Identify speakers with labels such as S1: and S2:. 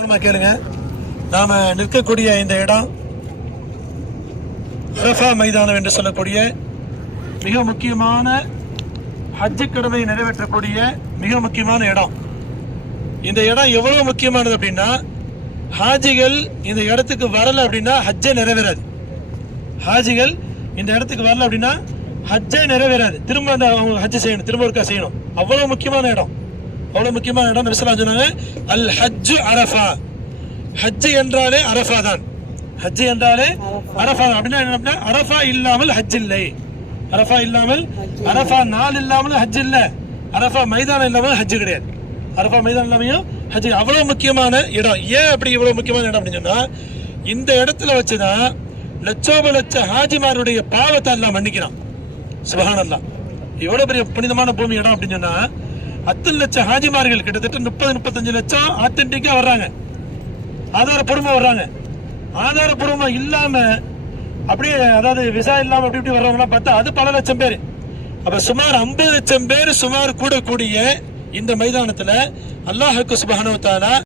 S1: கவனமாக கேளுங்க. நாம நிற்கக்கூடிய இந்த இடம் அரஃபா மைதானம் என்று சொல்லக்கூடிய மிக முக்கியமான ஹஜ்ஜு கடமை நிறைவேற்றக்கூடிய மிக முக்கியமான இடம். இந்த இடம் எவ்வளவு முக்கியமானது அப்படின்னா ஹாஜிகள் இந்த இடத்துக்கு வரல அப்படின்னா ஹஜ்ஜே நிறைவேறாது. ஹாஜிகள் இந்த இடத்துக்கு வரல அப்படின்னா ஹஜ்ஜே நிறைவேறாது. திரும்ப அந்த அவங்க ஹஜ் செய்யணும் திரும்ப ஒருக்கா செய்யணும். அவ்வளவு முக்கியமான இடம். அவ்வளவு முக்கியமான இடம் நபிசலாம் சொன்னாங்க அல் ஹஜ்ஜு அரஃபா. ஹஜ் என்றாலே அரஃபா தான். ஹஜ் என்றாலே அரஃபா தான். அப்படின்னா என்ன அப்படின்னா அரஃபா இல்லாமல் ஹஜ் இல்லை. அரஃபா இல்லாமல் அரஃபா நாள் இல்லாமல் ஹஜ் இல்லை. அரஃபா மைதானம் இல்லாமல் ஹஜ் கிடையாது. அரஃபா மைதானம் இல்லாமையும் ஹஜ் அவ்வளோ முக்கியமான இடம். ஏன் அப்படி இவ்வளவு முக்கியமான இடம் அப்படின்னு சொன்னால் இந்த இடத்துல வச்சு தான் லட்சோப லட்ச ஹாஜிமாருடைய பாவத்தை எல்லாம் மன்னிக்கிறான். சுபகானல்லாம் எவ்வளோ பெரிய புனிதமான பூமி இடம் அப்படின்னு சொன்னா அத்தனை லட்சம் ஹாஜிமார்கள் கிட்டத்தட்ட முப்பது முப்பத்தஞ்சு லட்சம் ஆத்தென்டிக்கா வர்றாங்க. ஆதாரப்பூர்வமாக வர்றாங்க. ஆதாரப்பூர்வமாக இல்லாமல் அப்படியே அதாவது விசா இல்லாமல் அப்படி இப்படி வர்றவங்களாம் பார்த்தா அது பல லட்சம் பேர். அப்போ சுமார் ஐம்பது லட்சம் பேர் சுமார் கூடக்கூடிய இந்த மைதானத்தில் அல்லாஹுக்கு சுபஹானு தாலா